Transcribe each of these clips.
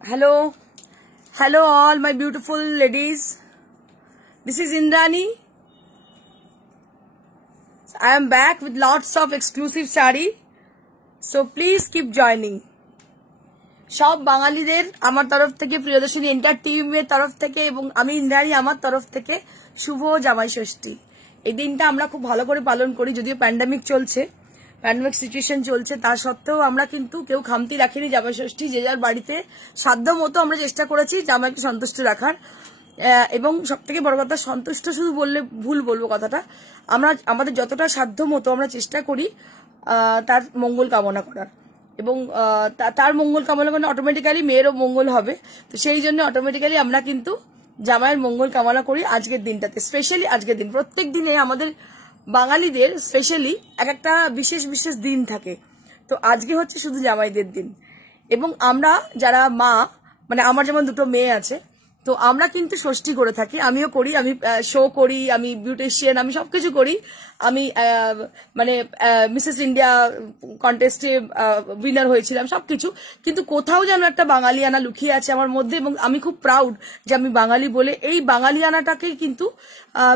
Hello, hello all my beautiful ladies. This is Indrani. I am back with lots of exclusive sari. So please keep joining. সব বাঙালিদের আমার তরফ থেকে প্রিয়দর্শিনী এন্টারটেইনমেন্টের তরফ থেকে এবং আমি ইন্দ্রাণী আমার তরফ থেকে শুভ জামাই ষষ্ঠী। এই দিনটা আমরা খুব ভালো করে পালন করি, যদিও প্যান্ডেমিক চলছে, প্যান্ডেমিক সিচুয়েশন চলছে, তার সত্ত্বেও আমরা কিন্তু কেউ খামতি রাখিনি জামাই ষষ্ঠী। যে যার বাড়িতে সাধ্য মতো আমরা চেষ্টা করেছি জামাইকে সন্তুষ্ট রাখার, এবং সব থেকে বড় কথা সন্তুষ্ট শুধু বললে ভুল বলবো কথাটা, আমরা আমাদের যতটা সাধ্য মতো আমরা চেষ্টা করি তার মঙ্গল কামনা করার, এবং তার মঙ্গল কামনা করলে অটোমেটিক্যালি মেয়েরও মঙ্গল হবে। তো সেই জন্য অটোমেটিক্যালি আমরা কিন্তু জামাইয়ের মঙ্গল কামনা করি আজকের দিনটাতে, স্পেশালি আজকের দিন। প্রত্যেক দিনে আমাদের বাঙালিদের স্পেশালি এক একটা বিশেষ বিশেষ দিন থাকে, তো আজকে হচ্ছে শুধু জামাইদের দিন। এবং আমরা যারা মা, মানে আমার যেমন দুটো মেয়ে আছে, তো আমরা কিন্তু ষষ্ঠী করে থাকি, আমিও করি, আমি শো করি, আমি বিউটিশিয়ান, আমি সবকিছু করি। আমি মানে মিসেস ইন্ডিয়া কন্টেস্টে উইনার হয়েছিলাম, সবকিছু। কিন্তু কোথাও যেন একটা বাঙালিয়ানা লুকিয়ে আছে আমার মধ্যে, এবং আমি খুব প্রাউড যে আমি বাঙালি বলে। এই বাঙালিয়ানাটাকেই কিন্তু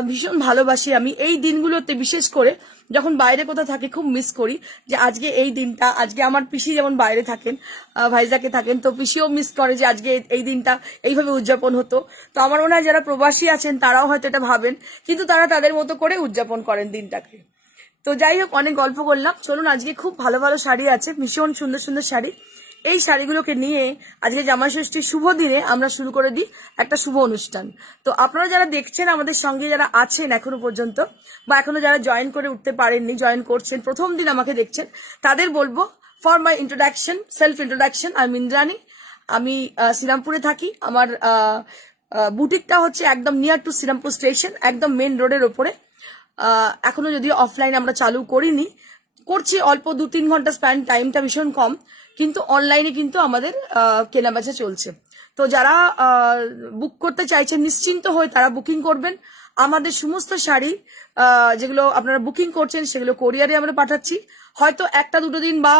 ভীষণ ভালোবাসি আমি। এই দিনগুলোতে বিশেষ করে যখন বাইরে কোথাও থাকি খুব মিস করি যে আজকে এই দিনটা। আজকে আমার পিসি যেমন বাইরে থাকেন, ভাইজাকে থাকেন, তো পিসিও মিস করে যে আজকে এই দিনটা এইভাবে উদযাপন হতো। তো আমার মনে হয় যারা প্রবাসী আছেন তারাও হয়তো এটা ভাবেন, কিন্তু তারা তাদের মতো করে উদযাপন করেন দিনটাকে। তো যাই হোক, অনেক গল্প করলাম, চলুন আজকে খুব ভালো ভালো শাড়ি আছে, ভীষণ সুন্দর সুন্দর শাড়ি। এই শাড়িগুলোকে নিয়ে আজকে জামাই ষষ্ঠীর শুভ দিনে আমরা শুরু করে দিই একটা শুভ অনুষ্ঠান। তো আপনারা যারা দেখছেন, আমাদের সঙ্গে যারা আছেন এখনো পর্যন্ত, বা এখনো যারা জয়েন করে উঠতে পারেননি, জয়েন করছেন, প্রথম দিন আমাকে দেখছেন, তাদের বলবো for my introduction, self introduction, আমি ইন্দ্রাণী। আমি শ্রীরামপুরে থাকি। আমার বুটিকটা হচ্ছে একদম নিয়ার টু শ্রীরামপুর স্টেশন, একদম মেন রোডের ওপরে। এখনো যদিও অফলাইন আমরা চালু করিনি, করছি অল্প 2-3 ঘন্টা স্প্যান, টাইমটা ভীষণ কম, কিন্তু অনলাইনে কিন্তু আমাদের কেনাবেচা চলছে। তো যারা বুক করতে চাইছেন নিশ্চিন্ত হয়ে তারা বুকিং করবেন। আমাদের সমস্ত শাড়ি যেগুলো আপনারা বুকিং করছেন সেগুলো কোরিয়ারে আমরা পাঠাচ্ছি। হয়তো 1-2 দিন বা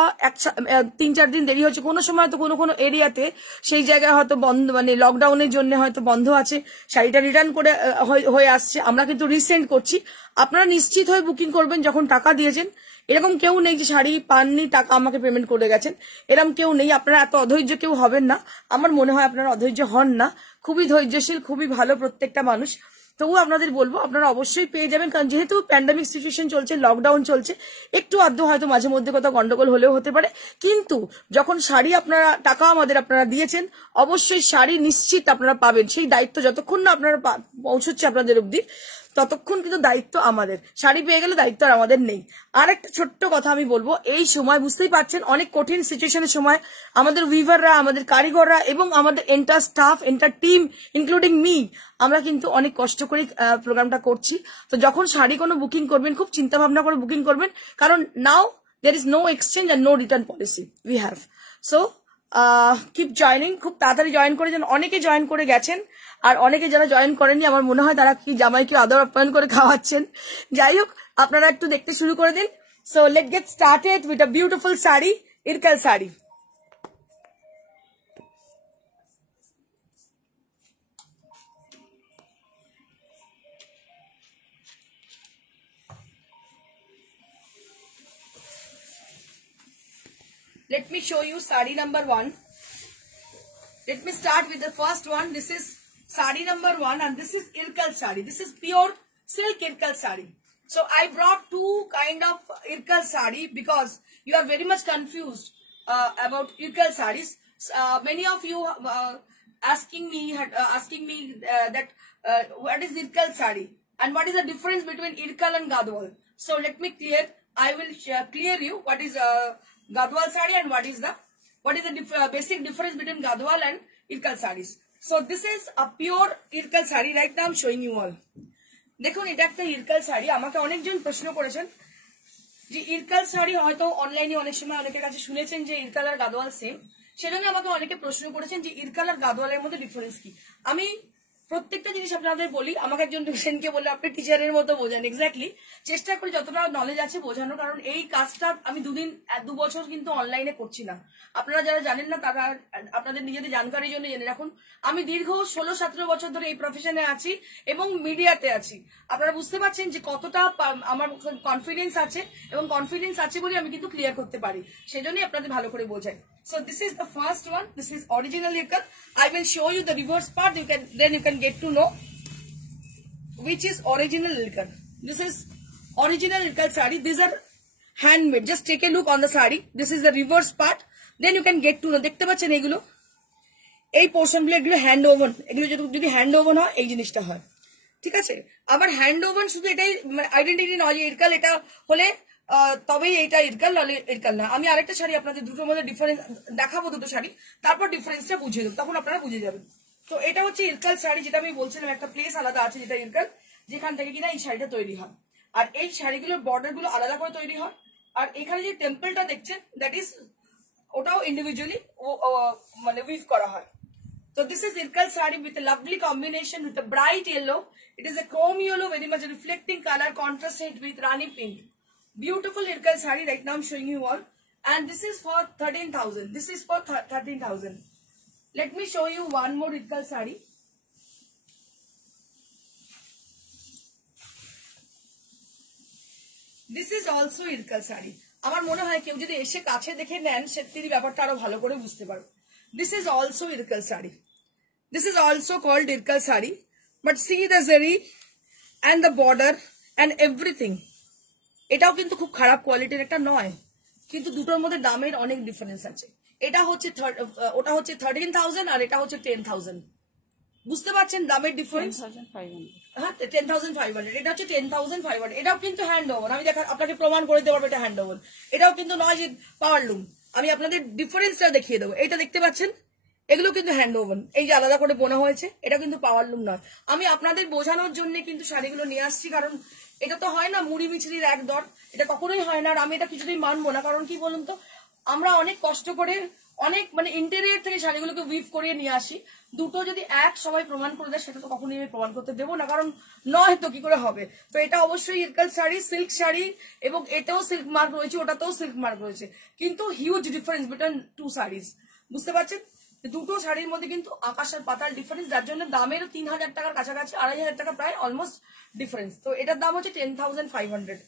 3-4 দিন দেরি হচ্ছে, কোনো সময় তো কোনো এরিয়াতে সেই জায়গায় হয়তো বন্ধ, মানে লকডাউনের জন্য হয়তো বন্ধ আছে, শাড়িটা রিটার্ন করে হয়ে আসছে। আমরা কিন্তু রিসেন্ড করছি, আপনারা নিশ্চিত হয়ে বুকিং করবেন। যখন টাকা দিয়েছেন, এরকম কেউ নেই যে শাড়ি পাননি টাকা আমাকে পেমেন্ট করে গেছেন, এরকম কেউ নেই। আপনারা এত অধৈর্য কেউ হবেন না, আমার মনে হয় আপনারা অধৈর্য হন না, খুবই ধৈর্যশীল, খুবই ভালো প্রত্যেকটা মানুষ। তবুও আপনাদের বলবো আপনারা অবশ্যই পেয়ে যাবেন, কারণ যেহেতু প্যান্ডেমিক সিচুয়েশন চলছে, লকডাউন চলছে, একটু আধটু হয়তো মাঝে মধ্যে কোথাও গন্ডগোল হলেও হতে পারে, কিন্তু যখন শাড়ি আপনারা টাকা আমাদের আপনারা দিয়েছেন, অবশ্যই শাড়ি নিশ্চিত আপনারা পাবেন। সেই দায়িত্ব যতক্ষণ না আপনারা পৌঁছচ্ছে আপনাদের অব্দি, ততক্ষণ কিন্তু দায়িত্ব আমাদের। শাড়ি পেয়ে গেলে দায়িত্ব আর আমাদের নেই। আর একটা ছোট্ট কথা আমি বলবো, এই সময় বুঝতেই পারছেন অনেক কঠিন সিচুয়েশনের সময় আমাদের উইভাররা, আমাদের কারিগররা এবং আমাদের enter staff, enter team including me, আমরা কিন্তু অনেক কষ্ট করে প্রোগ্রামটা করছি। তো যখন শাড়ি কোনো বুকিং করবেন খুব চিন্তা ভাবনা করে বুকিং করবেন, কারণ নাও there is no exchange and no return policy we have. So keep joining, খুব তাড়াতাড়ি জয়েন করে যান। অনেকে জয়েন করে গেছেন, আর অনেকে যারা জয়েন করেননি আমার মনে হয় তারা কি জামাইকে আদর আপ্যায়ন করে খাওয়াচ্ছেন। যাই হোক, আপনারা একটু দেখতে শুরু করে দিন। So let get started with a beautiful sari, Ilkal sari. Let me show you sari number 1. Let me start with the first one. This is sari number 1, and this is Irkal sari. This is pure silk Irkal sari. So I brought two kind of Irkal sari because you are very much confused about Irkal saris. Many of you asking me that what is Irkal sari and what is the difference between Irkal and Gadwal. So let me I will clear you what is Gadwal sari and what is the basic difference between Gadwal and Irkal saris. So this is a pure Irkal sari. Right now I'm showing you all. দেখুন, এটা একটা ইরকাল শাড়ি। আমাকে অনেকজন প্রশ্ন করেছেন যে ইরকাল শাড়ি হয়তো অনলাইনে অনেক সময় অনেকের কাছে শুনেছেন যে ইরকাল আর গাদোয়াল সেম, সেজন্য আমাকে অনেকে প্রশ্ন করেছেন যে ইরকাল আর গাদোয়ালের মধ্যে ডিফারেন্স কি। আমি প্রত্যেকটা জিনিস আপনাদের বলি, আমাকে একজন টিউশনকে বলে আপনি টিচারের মতো বোঝান, এক্স্যাক্টলি চেষ্টা করি যতটা নলেজ আছে বোঝানো, কারণ এই কাজটা আমি 2 বছর কিন্তু অনলাইনে করছি না। আপনারা যারা জানেন না তারা আপনাদের নিজেদের জানকারির জন্য জেনে রাখুন, আমি দীর্ঘ 16-17 বছর ধরে এই প্রফেশনে আছি এবং মিডিয়াতে আছি। আপনারা বুঝতে পারছেন যে কতটা আমার কনফিডেন্স আছে, এবং কনফিডেন্স আছে বলে আমি কিন্তু ক্লিয়ার করতে পারি, সেজন্যই আপনাদের ভালো করে বোঝাই। So this is the first one. This is original irkal. I will show you the reverse part. Then you can get to know which is original irkal. This is original irkal sari. These are handmade. Just take a look on the sari. This is the reverse part. Then you can get to know. দেখতে পাচ্ছেন এগুলো, এই পোর্শন গুলো এগুলো hand woven, এগুলো যদি hand woven হয় এই জিনিসটা হয়, ঠিক আছে। আবার হ্যান্ড ওভেন শুধু এটাই আইডেন্টিটি নয় যে ইরকাল এটা হলে তবেই এইটা ইরকাল, নাহলে ইরকাল না। আমি আরেকটা শাড়ি আপনাদের দুটোর মধ্যে ডিফারেন্স দেখাবো, দুটো শাড়ি, তারপর ডিফারেন্সটা বুঝিয়ে দেবো, তখন আপনারা বুঝে যাবেন। তো এটা হচ্ছে ইরকাল শাড়ি, যেটা আমি বলছিলাম একটা প্লেস আলাদা আছে যেটা ইরকাল, যেখান থেকে কিনা এই শাড়িটা তৈরি হয়। আর এই শাড়িগুলোর বর্ডার গুলো আলাদা করে তৈরি হয়। আর এখানে যে টেম্পলটা দেখছেন দ্যাট ইজ ওটাও ইন্ডিভিজুয়ালি মানে উইভ করা হয়। So this is irkal sari with a lovely combination with a bright yellow. It is a chrome yellow, very much reflecting color, contrasted with rani pink. Beautiful irkal sari. Right now I'm showing you all, and this is for 13,000. This is for 13,000. Let me show you one more irkal sari. This is also irkal sari. আমার মনে হয় কেউ যদি এসে কাছে দেখে নেন সেটির ব্যাপারটা আরো ভালো করে বুঝতে পারবে। This is also irkal sari. This is also called irkal sari, but see the zari and the border and everything. এটাও কিন্তু খুব খারাপ কোয়ালিটির একটা নয়, কিন্তু দুটোর মধ্যে দামের অনেক ডিফারেন্স আছে। এটা হচ্ছে ওটা হচ্ছে 13,000 আর এটা হচ্ছে 10,000। বুঝতে পারছেন দামের ডিফারেন্স? 10,500। হ্যাঁ 10,500, এটা হচ্ছে 10,500। এটাও কিন্তু হ্যান্ড ওভার, আমি আপনাকে প্রমাণ করে দিতে পারবো এটা হ্যান্ড ওভার। এটাও কিন্তু নয় যে পাওয়ারলুম, আমি আপনাদের ডিফারেন্সটা দেখিয়ে দেবো। এটা দেখতে পাচ্ছেন, এগুলো কিন্তু হ্যান্ড ওভেন, এই যে আলাদা করে বোনা হয়েছে, এটা কিন্তু পাওয়ারলুম নয়। আমি আপনাদের বোঝানোর জন্য কিন্তু শাড়িগুলো নিয়ে আসছি, কারণ এটা তো হয় না মুড়ি মিছরির এক দর, এটা কখনোই হয় না। আর আমি এটা কিছুতেই মানবো না, কারণ কি বলুন তো, আমরা অনেক কষ্ট করে অনেক মানে ইন্টেরিয়র থেকে শাড়িগুলোকে উইভ করিয়ে নিয়ে আসি। দুটো যদি এক সবাই প্রমাণ করে দেয় সেটা তো কখনোই আমি প্রমাণ করতে দেবো না, কারণ নয় তো কি করে হবে। তো এটা অবশ্যই ইরকাল শাড়ি, সিল্ক শাড়ি, এবং এটাও সিল্ক মার্ক রয়েছে, ওটাতেও সিল্ক মার্ক রয়েছে, কিন্তু huge difference between two saris. বুঝতে পারছেন, দুটো শাড়ির মধ্যে কিন্তু আকাশ আর পাতাল ডিফারেন্স, যার জন্য দামেরও 3,000 টাকার কাছাকাছি, 2,500 টাকা প্রায় অলমোস্ট ডিফারেন্স। তো এটার দাম হচ্ছে 10,500।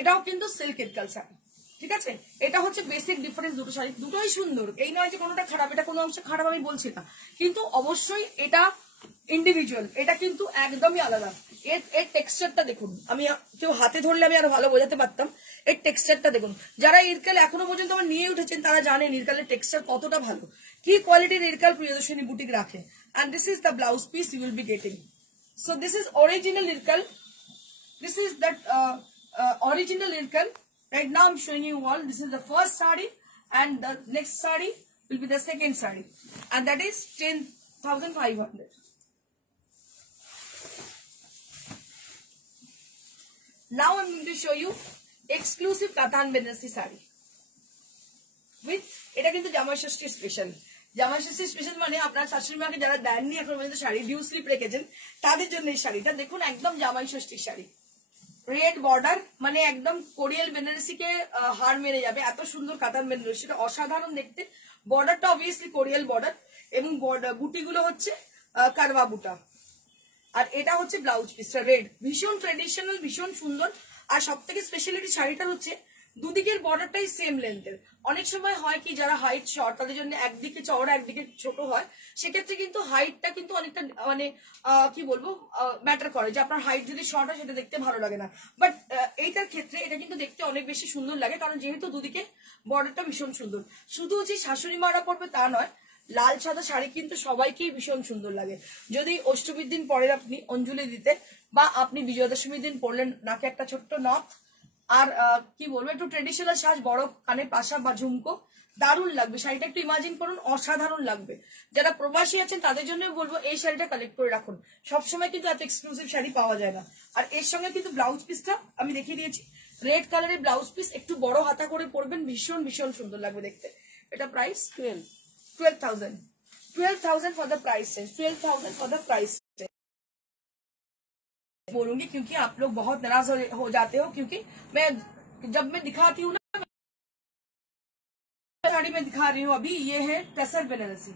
এটাও কিন্তু সিল্ক ইরকাল শাড়ি, ঠিক আছে। এটা হচ্ছে বেসিক ডিফারেন্স দুটো শাড়ি, দুটোই সুন্দর, এই নয় যে কোনোটা খারাপ, এটা কোনো অংশে খারাপ আমি বলছি না, কিন্তু অবশ্যই এটা ইন্ডিভিজুয়াল, এটা কিন্তু একদমই আলাদা। এর টেক্সচারটা দেখুন, আমি কেউ হাতে ধরলে আমি আরো ভালো বোঝাতে পারতাম। এর টেক্সচারটা দেখুন, যারা ইরকাল এখনো পর্যন্ত আমার নিয়ে উঠেছেন তারা জানেন ইরকালের টেক্সচার কতটা ভালো, কি কোয়ালিটির ইরকাল প্রিয়দর্শিনী বুটিক রাখে। and this is the blouse piece you will be getting. So this is original irkal. This is that original irkal. Right now I'm showing you all. This is the first sari, and the next sari will be the second sari, and that is 10,500. Now I'm going to show you exclusive Katan Benassi sari with এটা কিন্তু জামাই ষষ্ঠী স্পেশাল। জামাই ষষ্ঠী স্পেশাল মানে আপনার শাশুড়ি মাকে যারা দেননি এখন পর্যন্ত শাড়ি, ডিউ স্লিপ রেখেছেন, তাদের জন্য এই শাড়িটা দেখুন, একদম জামাই ষষ্ঠীর শাড়ি। রেড বর্ডার, মানে একদম কোরিয়াল বেনারসিকে হার মেরে যাবে, এত সুন্দর কাতান বেনারসিটা অসাধারণ দেখতে। বর্ডারটা অবভিয়াসলি কোরিয়াল বর্ডার, এবং বুটিগুলো হচ্ছে কারবা বুটা। আর এটা হচ্ছে ব্লাউজ পিসটা রেড, ভীষণ ট্রেডিশনাল, ভীষণ সুন্দর। আর সব থেকে স্পেশালিটি শাড়িটা হচ্ছে দুদিকের বর্ডারটাই সেম লেন্থের। অনেক সময় হয় কি যারা হাইট শর্ট তাদের জন্য একদিকে চওড়া একদিকে ছোট হয়, সেক্ষেত্রে কিন্তু হাইটটা কিন্তু অনেকটা মানে কি বলবো ম্যাটার করে, যে আপনার হাইট যদি শর্ট হয় সেটা দেখতে ভালো লাগে না। বাট এইটার ক্ষেত্রে এটা কিন্তু দেখতে অনেক বেশি সুন্দর লাগে, কারণ যেহেতু দুদিকে বর্ডারটা ভীষণ সুন্দর। শুধু যে শাশুড়ি মারা পড়বে তা নয়, লাল সাদা শাড়ি কিন্তু সবাইকেই ভীষণ সুন্দর লাগে। যদি অষ্টমীর দিন পরেন আপনি অঞ্জলি দিতে, বা আপনি বিজয়া দশমীর দিন পরলেন নাকে একটা ছোট্ট নথ, আর কি বলবো একটু ট্রেডিশনাল সাজ, বড় কানে পাশা বা ঝুমকো, দারুণ লাগবে শাড়িটা। একটু ইমাজিন করুন, অসাধারণ লাগবে। যারা প্রবাসী আছেন তাদের জন্য বলবো এই শাড়িটা কালেক্ট করে রাখুন, সবসময় কিন্তু এত এক্সক্লুসিভ শাড়ি পাওয়া যায় না। আর এর সঙ্গে কিন্তু ব্লাউজ পিসটা আমি দেখিয়ে দিয়েছি, রেড কালারের ব্লাউজ পিস, একটু বড় হাতা করে পরবেন, ভীষণ ভীষণ সুন্দর লাগবে দেখতে। এটা প্রাইস 12,000 for the price, 12,000 for the price. बोलूंगी क्योंकि आप लोग बहुत नाराज हो जाते हो, क्योंकि जब मैं दिखाती हूँ ना, साड़ी में दिखा रही हूँ अभी, ये है टसर बनारसी,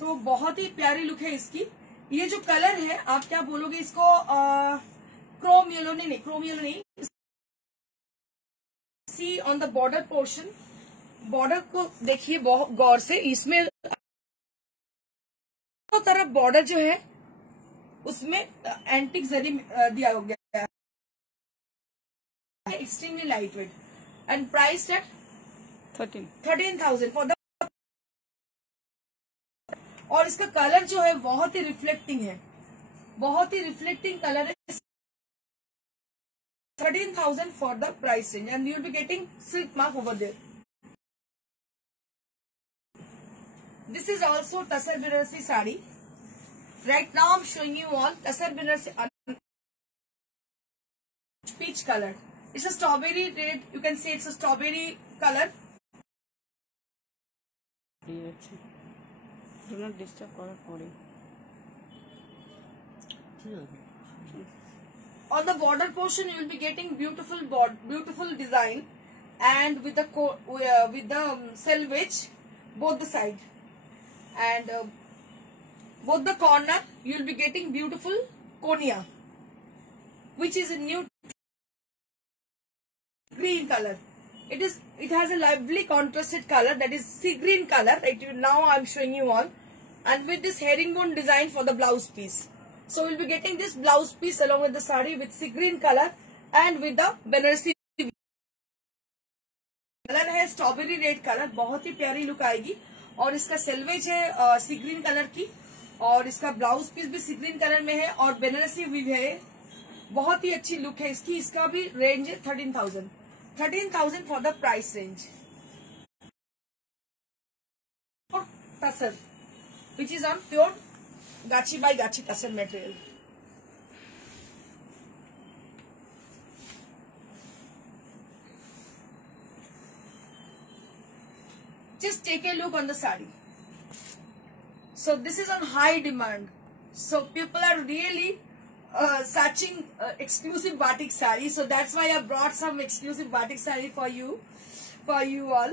तो बहुत ही प्यारी लुक है इसकी। ये जो कलर है आप क्या बोलोगे इसको, क्रोम येलो नहीं, क्रोम येलो नहीं। See on the border portion, border को देखिए बहुत गौर से, इसमें तरफ बॉर्डर जो है उसमें एंटिक जरी दिया गया है, extremely light weight and price at 13,000 for the. और इसका कलर जो है बहुत ही रिफ्लेक्टिंग है, बहुत ही रिफ्लेक्टिंग कलर है। 13,000 for the price range and you will be getting silk mark over there. This is also Tasar Banarsi sari. Right now I'm showing you all Tasar Banarsi peach color. It's a strawberry red. You can say it's a strawberry color. Do not disturb color coding. On the border portion, you will be getting beautiful design, and with the selvage both the side. And both the corner you will be getting beautiful conia, which is a new green color. It has a lively contrasted color, that is sea green color, right? Now I am showing you all, and with this herringbone design for the blouse piece. So we'll be getting this blouse piece along with the sari with sea green color and with the Banarsi colour है strawberry red colour, बहुत ही प्यारी लुक आएगी। और इसका सेल्वेज है सी green colour की, और इसका ब्लाउज पीस भी सी ग्रीन कलर में है, और बेनारसी भी है, बहुत ही अच्छी लुक है इसकी। इसका भी रेंज है 13,000 for the price range. Tussar which is on pure गाची बाय गाची tussar material. Just take a look on the sari. So this is on high demand. So people are really searching exclusive batik sari. So that's why I brought some exclusive batik sari for you all.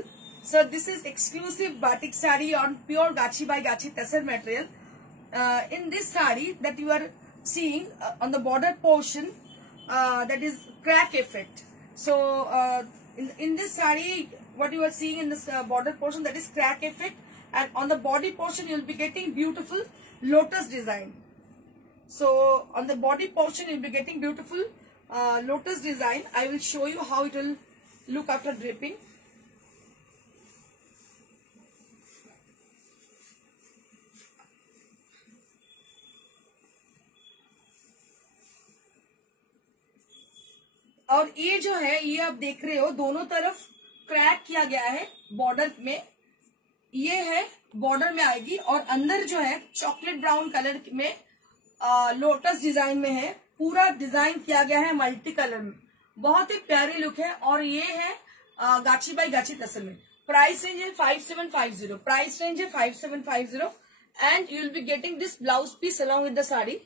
So this is exclusive batik sari on pure Gachi by Gachi Tasar material. In this sari that you are seeing on the border portion, that is crack effect. So in this sari, what you are seeing in this border portion, that is crack effect, and on the body portion you will be getting beautiful lotus design. So on the body portion you will be getting beautiful lotus design. I will show you how it will look after draping. और ये जो है, ये आप देख रहे हो दोनों तरफ क्रैक किया गया है बॉर्डर में, ये है बॉर्डर में आएगी, और अंदर जो है चॉकलेट ब्राउन कलर में लोटस डिजाइन में है, पूरा डिजाइन किया गया है मल्टी कलर में, बहुत ही प्यारी लुक है। और ये है गाची बाई गाची तसर में। प्राइस रेंज है 5750, प्राइस रेंज है 5750, and you will be getting this blouse piece along with the sari.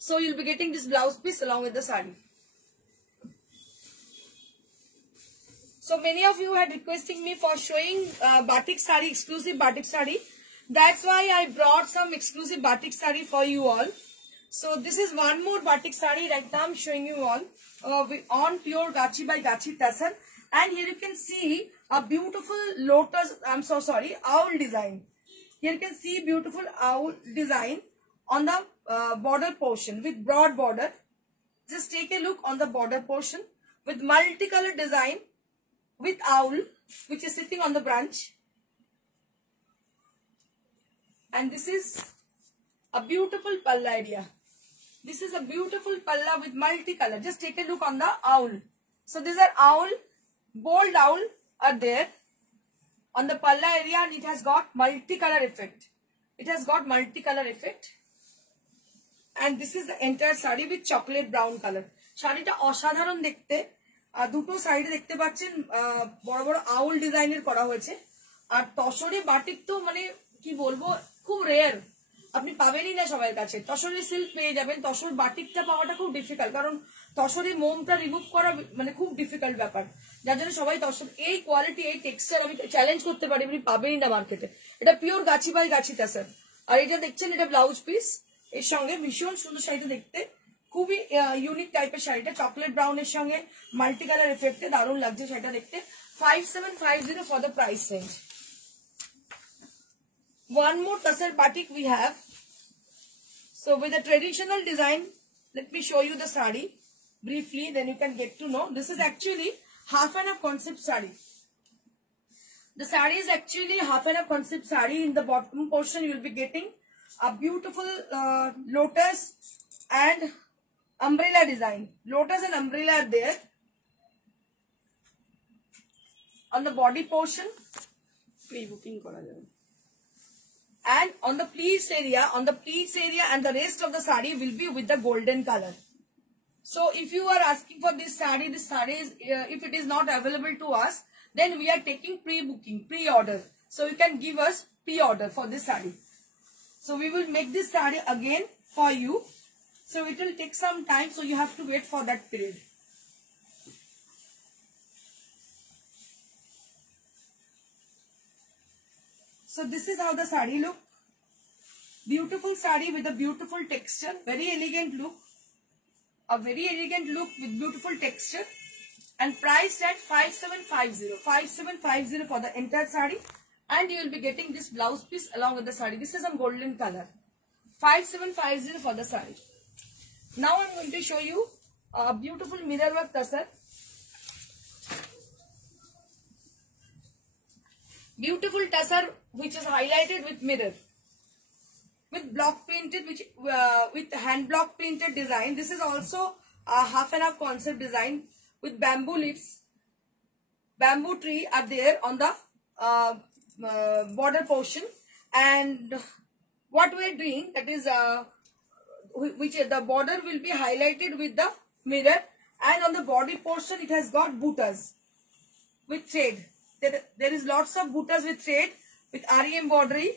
So you will be getting this blouse piece along with the sari. So many of you had requesting me for showing batik sari, exclusive batik sari. That's why I brought some exclusive batik sari for you all. So this is one more batik sari right now I'm showing you all on pure Gachi by Gachi Tasar. And here you can see a beautiful lotus, owl design. Here you can see beautiful owl design on the border portion with broad border. Just take a look on the border portion with multicolored design with owl which is sitting on the branch, and this is a beautiful palla area. This is a beautiful palla with multicolor. Just take a look on the owl. So these are owl, bold owl are there on the palla area, and it has got multicolor effect. It has got multicolor effect, and this is the entire sari with chocolate brown color. Shari ta অসাধারণ দেখতে। দুটো সাইডে দেখতে পাচ্ছেন বড় বড় আউল ডিজাইনের করা হয়েছে। আর তসরে বাটিক তো মানে কি বলবো, খুব রেয়ার। আপনি পাবেনই না সবার কাছে। তসরের সিল্ক পেয়ে যাবেন, তসর বাটিকটা পাওয়াটা খুব ডিফিকাল্ট, কারণ তসরের মোমটা রিমুভ করা মানে খুব ডিফিকাল্ট ব্যাপার, যার জন্য সবাই তসর এই কোয়ালিটি এই টেক্সচার আমি চ্যালেঞ্জ করতে পারি আপনি পাবেনই না মার্কেটে। এটা পিওর গাছি বাই গাছি তাসার। আর এটা দেখছেন এটা ব্লাউজ পিস, এর সঙ্গে ভীষণ সুন্দর শাড়িটা দেখতে, খুবই ইউনিক টাইপের শাড়িটা, চকলেট ব্রাউনের সঙ্গে মাল্টি কালার এফেক্টে দারুণ লাগছে শাড়িটা দেখতে। 5750 for the price range. One more tassar batik we have. So with the traditional design, let me show you the sari briefly, then you can get to know. This is actually half and half concept sari. The sari is actually half and half concept sari. In the bottom portion you will be getting a beautiful lotus and umbrella design. Lotus and umbrella are there. On the body portion, pre-booking kora jabe. And on the pleats area, and the rest of the sari will be with the golden color. So if you are asking for this sari is, if it is not available to us, then we are taking pre-booking, pre-order. So you can give us pre-order for this sari. So we will make this sari again for you. So it will take some time, so you have to wait for that period. So this is how the sari look. Beautiful sari with a beautiful texture, very elegant look. A very elegant look with beautiful texture, and priced at 5750 for the entire sari, and you will be getting this blouse piece along with the sari. This is a golden color. 5750 for the sari. Now I am going to show you a beautiful mirror work tassar. Beautiful tassar which is highlighted with mirror, with block printed, which with hand block printed design. This is also a half and half concept design with bamboo leaves, bamboo tree are there on the border portion. And what we are doing, that is which the border will be highlighted with the mirror, and on the body portion it has got buttas with thread. There is lots of buttas with thread with RE embroidery.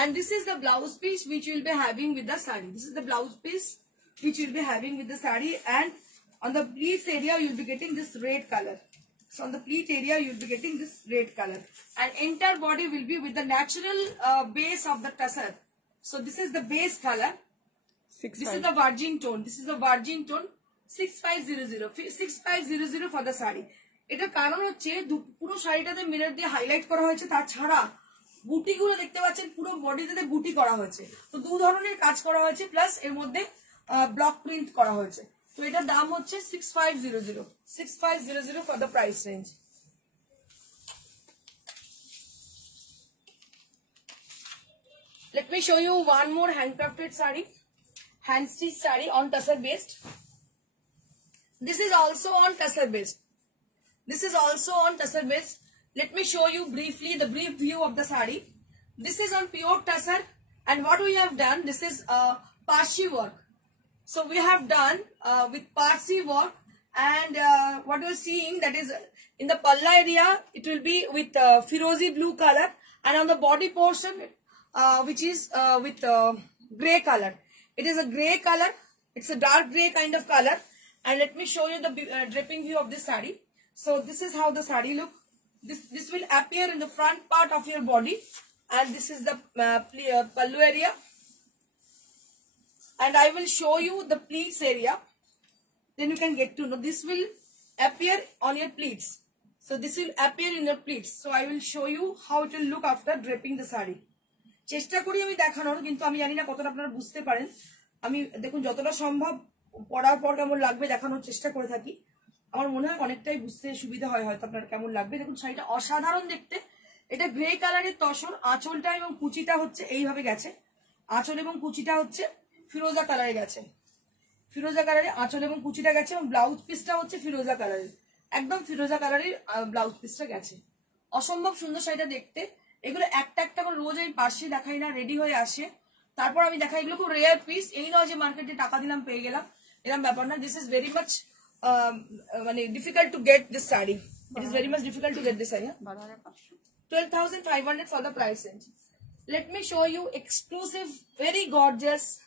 And this is the blouse piece which you will be having with the sari. This is the blouse piece which you will be having with the sari, and on the pleats area you will be getting this red color. So on the pleat area you will be getting this red color, and entire body will be with the natural base of the tassar. So this is the base color. This is the virgin tone. This is the virgin tone. 6500 for the sari. এটা কারণ হচ্ছে পুরো শাড়িটাতে মিরর দিয়ে হাইলাইট করা হয়েছে, তাছাড়া বুটিগুলো দেখতে পাচ্ছেন পুরো বডিতে বুটি করা হয়েছে। তো দু ধরনের কাজ করা হয়েছে, প্লাস এর মধ্যে ব্লক প্রিন্ট করা হয়েছে। তো এটার দাম হচ্ছে 6500 for the price range. Let me show you one more handcrafted sari, hand stitch sari on tassar based. This is also on tassar based. This is also on tassar based. Let me show you briefly the brief view of the sari. This is on pure tassar, and what we have done, this is Parsi work. So we have done with Parsi work, and what you are seeing, that is in the palla area it will be with Firozi blue color, and on the body portion which is with grey color. It is a grey color. It's a dark grey kind of color. And let me show you the draping view of this sari. So this is how the sari look. This will appear in the front part of your body, and this is the pallu area. And I will show you the pleats area. Then you can get to know. This will appear on your pleats. So this will appear in your pleats. So I will show you how it will look after draping the sari. চেষ্টা করি আমি দেখানোর, কিন্তু আমি জানি না কতটা আপনারা বুঝতে পারেন। আমি দেখুন যতটা সম্ভব পড়ার পর কেমন লাগবে দেখানোর চেষ্টা করে থাকি। আমার মনে হয় অনেকটাই বুঝতে সুবিধা হয়, হয়তো আপনার কেমন লাগবে। দেখুন শাড়িটা অসাধারণ দেখতে। এটা গ্রে কালারের তসর, আঁচলটা এবং কুচিটা হচ্ছে এইভাবে গেছে। আঁচল এবং কুচিটা হচ্ছে ফিরোজা কালারে গেছে, ফিরোজা কালারে আঁচল এবং কুচিটা গেছে, এবং ব্লাউজ পিসটা হচ্ছে ফিরোজা কালারের, একদম ফিরোজা কালারের ব্লাউজ পিসটা গেছে। অসম্ভব সুন্দর শাড়িটা দেখতে। এগুলো একটা একটা করে রোজ আমি পার্সি দেখাই না, রেডি হয়ে আসে, তারপর আমি দেখাই। এগুলো খুব রেয়ার পিস, এই নয় যে মার্কেটে টাকা দিলাম পেয়ে গেলাম, এরকম ব্যাপার না। This is very much difficult to get this saree. It is very much difficult to get this saree. 12,500 for the price range. Let me show you exclusive, very gorgeous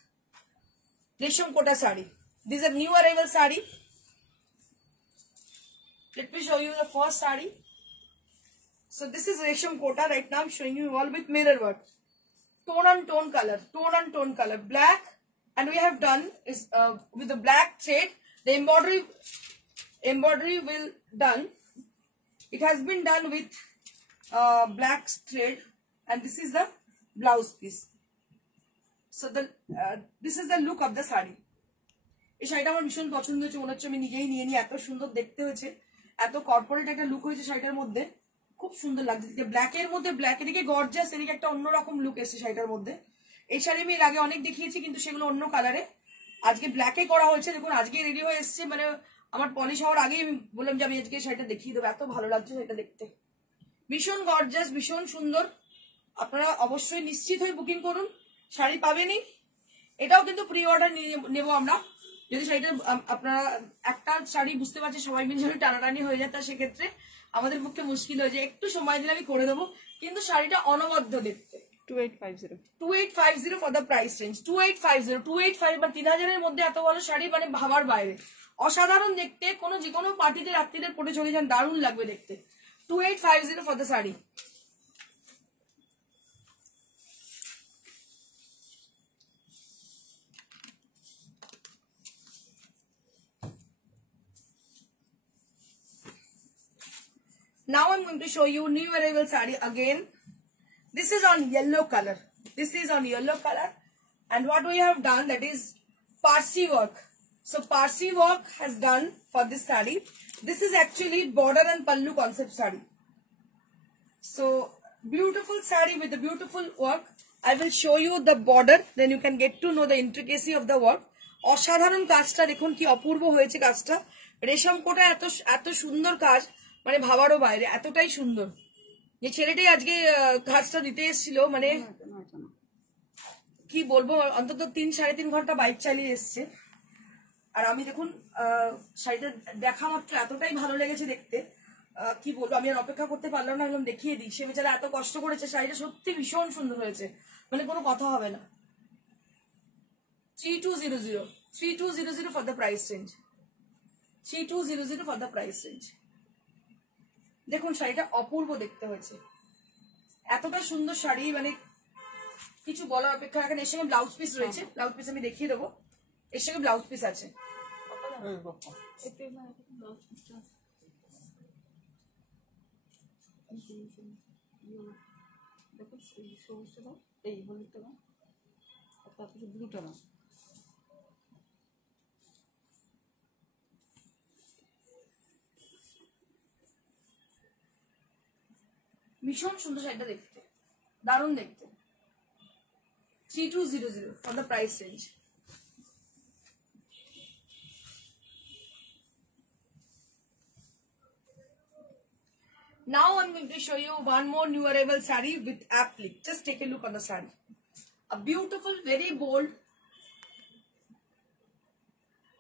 Resham Kota saree. This is a new arrival saree. Let me show you the first saree. So this is Resham Kota. Right now I'm showing you all with mirror work. Tone on tone color. Black, and we have done is with the black thread. The embroidery will done. It has been done with black thread, and this is the blouse piece. So this is the look of the saree. এই শাড়িটা আমার ভীষণ পছন্দ হয়েছে, মনে হচ্ছে আমি নিজেই নিয়ে নিই, এত সুন্দর দেখতে হয়েছে, এত কর্পোরেট একটা লুক হয়েছে শাড়িটার মধ্যে, খুব সুন্দর লাগছে। ব্ল্যাকের মধ্যে ব্ল্যাক, এদিকে গর্জিয়াস, এদিকে একটা অন্যরকম লুক এসেছে শাড়িটার মধ্যে। এই শাড়ি আমি এর আগে অনেক দেখিয়েছি, কিন্তু সেগুলো অন্য কালারে, আজকে ব্ল্যাকে করা হয়েছে। দেখুন আজকে রেডি হয়ে এসছে, মানে আমার পলিশ হওয়ার আগেই আমি বললাম যে আমি আজকে শাড়িটা দেখিয়ে দেবো, এত ভালো লাগছে শাড়িটা দেখতে, ভীষণ গর্জিয়াস, ভীষণ সুন্দর। আপনারা অবশ্যই নিশ্চিত হয়ে বুকিং করুন, শাড়ি পাবেনই। এটাও কিন্তু প্রি অর্ডার নেবো আমরা, যদি শাড়িটা আপনারা একটা শাড়ি বুঝতে পারছি সবাই মিলে যদি টানাটানি হয়ে যায়, তা সেক্ষেত্রে আমাদের পক্ষে মুশকিল হয়ে যায়, একটু সময় দিলে আমি করে দেবো, কিন্তু শাড়িটা অনবদ্য দেখতে। 2850 ফর দ্য প্রাইস রেঞ্জ। 2850 বা 3000 এর মধ্যে এত ভালো শাড়ি মানে ভাবার বাইরে, অসাধারণ দেখতে। যে কোনো পার্টিতে রাত্রিদের পরে চলে যান, দারুণ লাগবে দেখতে। 2850 for the sari. Now I'm going to show you new arrival saree again. This is on yellow color. And what we have done, that is Parsi work. So Parsi work has done for this saree. This is actually border and pallu concept saree. So beautiful saree with the beautiful work. I will show you the border, then you can get to know the intricacy of the work. অসাধারণ কাজটা দেখুন, কি অপূর্ব হয়েছে কাজটা। রেশম কোটা এত সুন্দর কাজ, মানে ভাবারও বাইরে, এতটাই সুন্দর। যে ছেলেটাই আজকে কাজটা দিতে এসেছিল, মানে কি বলবো, অন্তত 3-3.5 ঘন্টা বাইক চালিয়ে এসছে। আর আমি দেখুন শাড়িটা দেখা মাত্র এতটাই ভালো লেগেছে দেখতে, কি বলবো, আমি আর অপেক্ষা করতে পারলাম না, একদম দেখিয়ে দিই। সে বেচারা এত কষ্ট করেছে, শাড়িটা সত্যি ভীষণ সুন্দর হয়েছে, মানে কোনো কথা হবে না। 3200 for the price range. 3200 for the price range. দেখুন শাড়িটা অপূর্ব দেখতে হয়েছে, এতটা সুন্দর শাড়ি, মানে কিছু বলার অপেক্ষা রাখেন। এর সঙ্গে ব্লাউজ পিস রয়েছে, ব্লাউজ পিস আমি দেখিয়ে দেবো। এর সঙ্গে ব্লাউজ পিস আছে। ভীষণ সুন্দর শাড়িটা দেখতে, দারুণ দেখতে। 3200 for the price range. Now I'm going to show you one more new arrival saree with applique. Just take a look on the saree. A beautiful, very bold,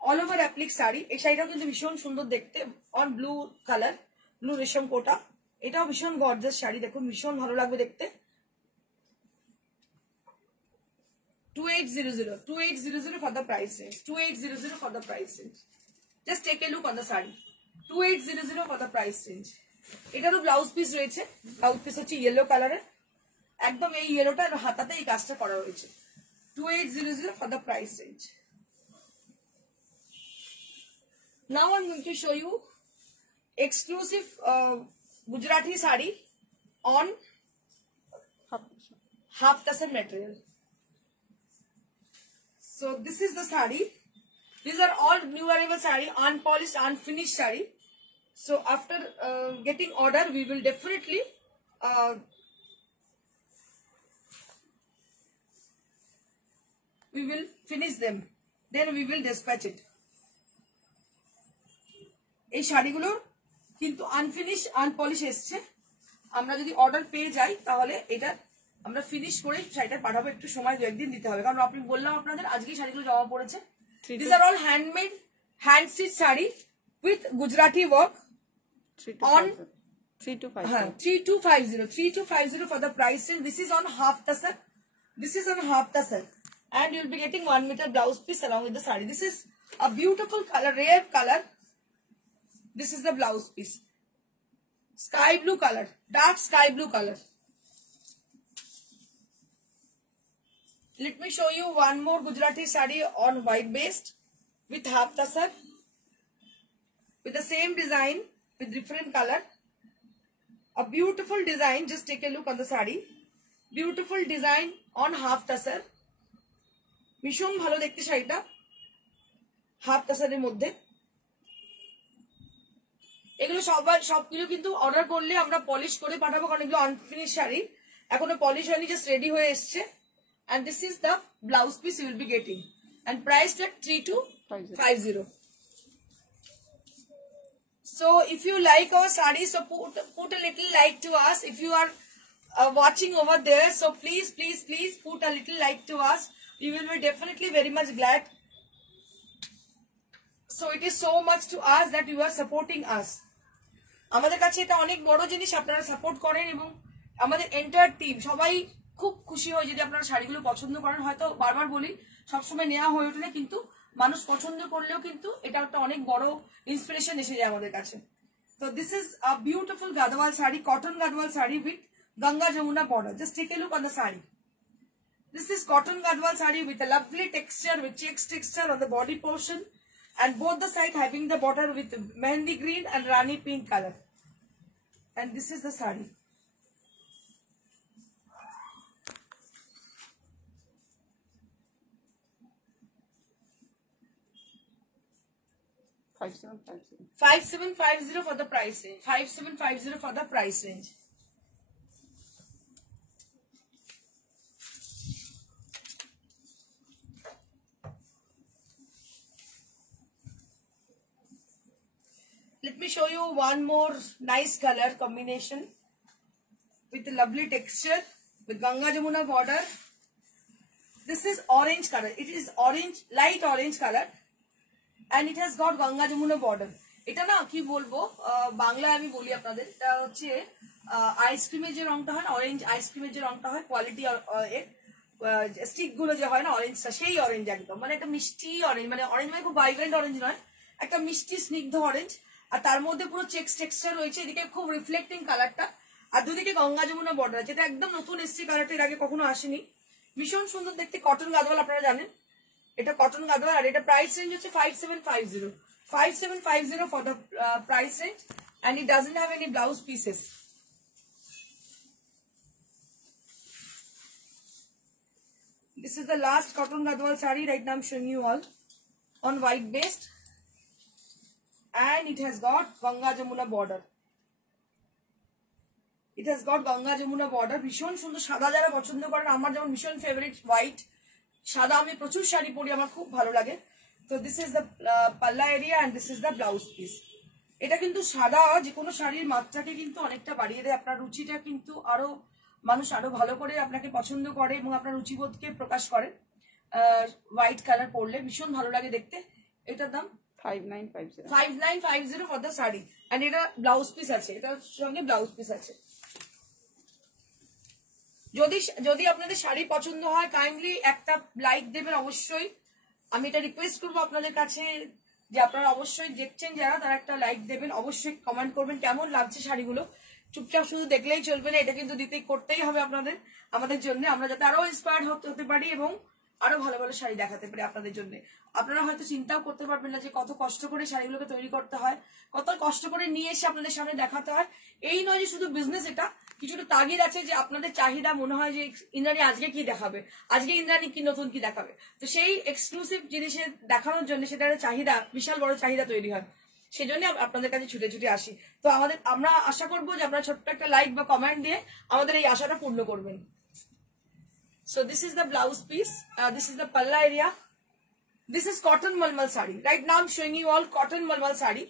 all over applique saree. এই শাড়িটাও কিন্তু ভীষণ সুন্দর দেখতে, on blue color, blue রেশম কোটা। এটাও ভীষণ গর্জিয়াস শাড়ি, দেখুন ভীষণ ভালো লাগবে দেখতে। 2800 for the price range. 2800 for the price range. Just take a look on the saree. 2800 for the price range. এটারও ব্লাউজ পিস রয়েছে, ব্লাউজ পিস হচ্ছে ইয়েলো কালারের, একদম এই ইয়েলোটা হাতাতে এই কাজটা করা হয়েছে। 2800 for the price range. Now I'm going to show you exclusive Gujarati saree on half tassel material. So this is the saree. These are all new arrival saree, unpolished, unfinished saree. So after getting order, we will definitely we will finish them. Then we will dispatch it. এই শাড়িগুলো কিন্তু আনফিনিশ আনপলিশ এসছে, আমরা যদি অর্ডার পেয়ে যাই তাহলে এটা আমরা ফিনিশ করে শাড়িটা পাঠাবো। একটু সময় 2-1 দিন দিতে হবে, কারণ আপনি বললাম আপনাদের আজকেই শাড়িগুলো জমা পড়েছে। These are all handmade, hand stitch sari with Gujarati work. 3250. 3250 for the price range. This is on half tasar. This is on half tasar, and you will be getting 1 meter blouse piece along with the sari. This is a beautiful color, rare color. This is the blouse piece. Sky blue color, dark sky blue color. Let me show you one more Gujarati sari on white based with half tasar, with the same design with different color. A beautiful design. Just take a look on the sari. Beautiful design on half tasar. ভীষণ ভালো দেখতে শাড়িটা, হাফ টাসারের মধ্যে। এগুলো সবগুলো কিন্তু অর্ডার করলে আমরা পলিশ করে পাঠাবো, কারণ এগুলো আনফিনিশ শাড়ি, এখনো পলিশ হয়নি, জাস্ট রেডি হয়ে এসছে। And this is the blouse piece you will be getting, and priced at 3250. So if you like our saree, so put a little like to us. If you are watching over there, so please put a little like to us. We will be definitely very much glad. So it is so much to us that you are supporting us. আমাদের কাছে এটা অনেক বড় জিনিস, আপনারা সাপোর্ট করেন, এবং আমাদের এন্টায়ার টিম সবাই খুব খুশি হয় যদি আপনারা শাড়িগুলো পছন্দ করেন। হয়তো বারবার বলি সবসময় নেওয়া হয়ে ওঠে না, কিন্তু মানুষ পছন্দ করলেও কিন্তু এটা একটা অনেক বড় ইন্সপিরেশন এসে যায় আমাদের কাছে। তো this is a beautiful Gadwal sari, cotton Gadwal sari with Ganga Yamuna border. Just take a look on the sari. This is cotton gadwal saree with a lovely texture, with checks texture on the body portion, and both the side having the border with mehendi green and rani pink color. And this is the saree. $5750 for the price range. $5750 for the price range. Let me show you one more nice color combination with a lovely texture with Ganga Jamuna border. This is orange color. It is orange, light orange color, and it has got Ganga Jamuna border. এটা না কি বলবো, বাংলায় আমি বলি আপনাদের, এটা হচ্ছে আইসক্রিমের যে রংটা হয় না, অরেঞ্জ আইসক্রিমের যে রংটা হয়, কোয়ালিটি স্টিক গুলো যে হয় না অরেঞ্জটা, সেই অরেঞ্জ একদম, মানে একটা মিষ্টি অরেঞ্জ, মানে অরেঞ্জ মানে খুব ভাইব্রেন্ট অরেঞ্জ নয়, একটা মিষ্টি স্নিগ্ধ অরেঞ্জ, আর তার মধ্যে পুরো চেক্স টেক্সচার রয়েছে। এদিকে খুব রিফ্লেক্টিং কালারটা, আর দুদিকে গঙ্গা যমুনা বর্ডার আছে। এটা একদম নতুন এসছে কালারটা, এর আগে কখনো আসেনি, ভীষণ সুন্দর দেখতে। কটন গাদওয়াল, আপনারা জানেন এটা কটন গাদওয়াল, আর এটা প্রাইস রেঞ্জ হচ্ছে 5750 for the price range, and it doesn't have any blouse pieces. This is the last cotton gadwal saree. Right now I'm showing you all on white based, and it has got Ganga Jamuna border. It has got Ganga Jamuna border. ভীষণ সুন্দর, সাদা যারা পছন্দ করেন, আমার যেমন ভীষণ favourite white, সাদা আমি প্রচুর শাড়ি পরি, আমার খুব ভালো লাগে। তো দিস ইজ দ্য পাল্লা area, and this is the blouse piece. এটা কিন্তু সাদা যে কোনো শাড়ির মাত্রাকে কিন্তু অনেকটা বাড়িয়ে দেয়, আপনার রুচিটা কিন্তু আরো মানুষ আরো ভালো করে আপনাকে পছন্দ করে এবং আপনার রুচিবোধকে প্রকাশ করে। হোয়াইট কালার পরলে ভীষণ ভালো লাগে দেখতে। এটার দাম 5950 ফর দ্য শাড়ি, এন্ড এটা ব্লাউজ পিস আছে, এটার সঙ্গে ব্লাউজ পিস আছে। যদি আপনাদের শাড়ি পছন্দ হয়, কাইন্ডলি একটা লাইক দেবেন অবশ্যই। আমি এটা রিকোয়েস্ট করবো আপনাদের কাছে যে আপনারা অবশ্যই দেখছেন যারা, তারা একটা লাইক দেবেন, অবশ্যই কমেন্ট করবেন কেমন লাগছে শাড়িগুলো। চুপচাপ শুধু দেখলেই চলবে না, এটা কিন্তু করতেই হবে আপনাদের, আমাদের জন্য, আমরা যাতে আরো ইন্সপায়ার্ড হতে পারি এবং আরো ভালো ভালো শাড়ি দেখাতে পারি আপনাদের জন্য। আপনারা হয়তো চিন্তাও করতে পারবেন না যে কত কষ্ট করে শাড়িগুলোকে তৈরি করতে হয়, কত কষ্ট করে নিয়ে এসে আপনাদের সামনে দেখাতে হয়। এই নয় যে শুধু বিজনেস, এটা কিছুটা তাগিদ আছে যে আপনাদের চাহিদা মনে হয় যে ইন্দ্রাণী আজকে কি দেখাবে, আজকে ইন্দ্রাণী কি নতুন কি দেখাবে, তো সেই এক্সক্লুসিভ জিনিসের দেখানোর জন্য সেটার চাহিদা, বিশাল বড় চাহিদা তৈরি হয়, সেজন্য আপনাদের কাছে ছুটে ছুটে আসি। তো আমরা আশা করবো যে আপনারা ছোট্ট একটা লাইক বা কমেন্ট দিয়ে আমাদের এই আশাটা পূর্ণ করবেন। So this is the blouse piece, this is the palla area, this is cotton malmal sari. Right now I'm showing you all cotton malmal sari.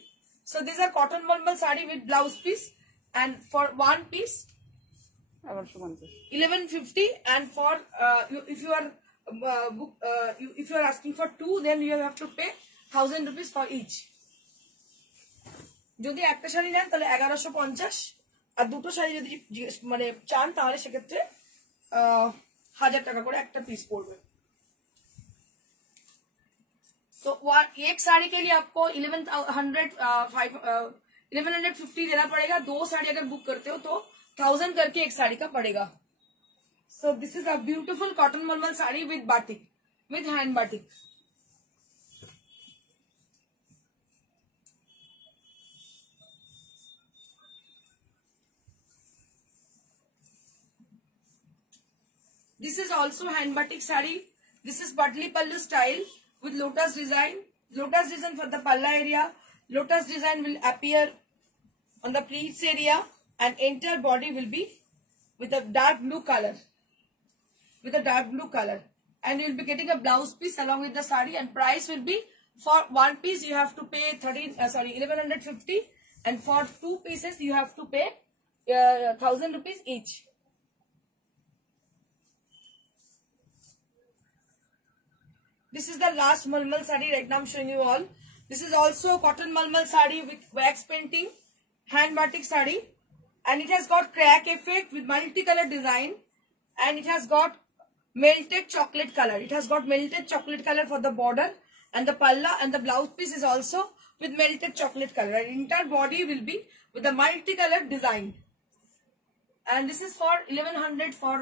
So these are cotton malmal sari with blouse piece, and for one piece 1150, and for if you are asking for two, then you have to pay 1000 rupees for each. যদি একটা শাড়ি নেন তাহলে 1150, আর দুটো শাড়ি যদি মানে চান তাহলে সেক্ষেত্রে 1000 টাকা করে একটা পিস পড়বে। तो एक साड़ी के लिए आपको 1150 देना पड़ेगा। 2 साड़ी अगर बुक करते हो तो 1000 करके एक साड़ी का पड़ेगा। So this is a beautiful cotton mulmul sari with batik, with hand batik. This is also hand batik sari. This is Patli Pallu style with lotus design. Lotus design for the palla area. Lotus design will appear on the pleats area, and entire body will be with a dark blue color. With a dark blue color, and you will be getting a blouse piece along with the sari. And price will be for one piece you have to pay 1150, and for 2 pieces you have to pay 1000 rupees each. This is the last malmal sari right now I'm showing you all. This is also cotton malmal sari with wax painting, hand batik sari, and it has got crack effect with multicolor design, and it has got melted chocolate color. It has got melted chocolate color for the border, and the palla and the blouse piece is also with melted chocolate color. And entire body will be with the multicolor design. And this is for 1100 for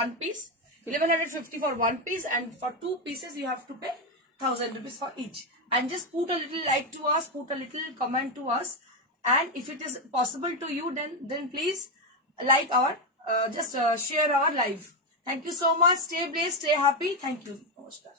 one piece. 1150 for one piece, and for 2 pieces you have to pay 1000 rupees for each. And just put a little like to us, put a little comment to us, and if it is possible to you, then please like our share our live. Thank you so much. Stay blessed, stay happy. Thank you. Namaskar.